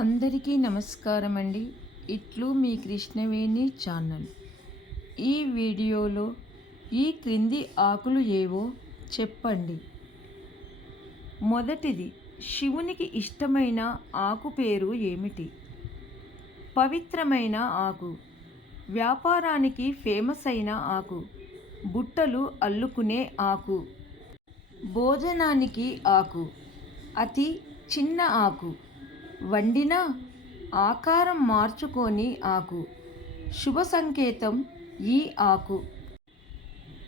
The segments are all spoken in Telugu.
అందరికీ నమస్కారం అండి. ఇట్లు మీ కృష్ణవేణి ఛానల్. ఈ వీడియోలో ఈ క్రింది ఆకులు ఏవో చెప్పండి. మొదటిది, శివునికి ఇష్టమైన ఆకు పేరు ఏమిటి? పవిత్రమైన ఆకు, వ్యాపారానికి ఫేమస్ అయిన ఆకు, బుట్టలు అల్లుకునే ఆకు, భోజనానికి ఆకు, అతి చిన్న ఆకు, వండిన ఆకారం మార్చుకొని ఆకు, శుభ సంకేతం ఈ ఆకు,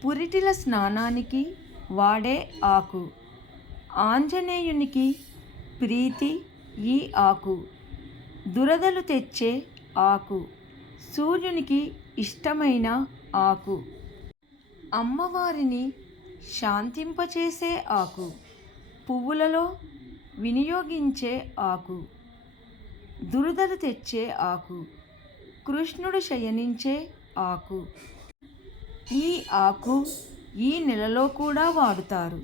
పురిటిల స్నానానికి వాడే ఆకు, ఆంజనేయునికి ప్రీతి ఈ ఆకు, దురదలు తెచ్చే ఆకు, సూర్యునికి ఇష్టమైన ఆకు, అమ్మవారిని శాంతింపచేసే ఆకు, పువ్వులలో వినియోగించే ఆకు, దురదలు తెచ్చే ఆకు, కృష్ణుడు శయనించే ఆకు. ఈ ఆకు ఈ నెలలో కూడా వాడుతారు.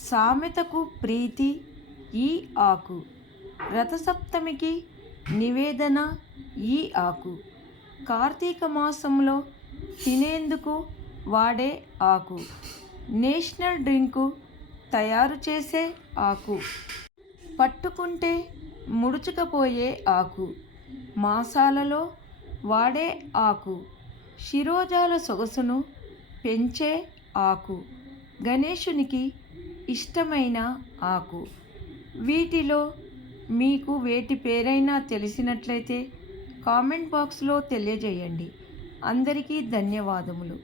సామెతకు ప్రీతి ఈ ఆకు, రథసప్తమికి నివేదన ఈ ఆకు, కార్తీక మాసంలో తినేందుకు వాడే ఆకు, నేషనల్ డ్రింకు తయారు చేసే ఆకు, పట్టుకుంటే ముడుచుకపోయే ఆకు, మాసాలలో వాడే ఆకు, శిరోజాల సొగసును పెంచే ఆకు, గణేశునికి ఇష్టమైన ఆకు. వీటిలో మీకు వేటి పేరైనా తెలిసినట్లయితే కామెంట్ బాక్స్లో తెలియజేయండి. అందరికీ ధన్యవాదములు.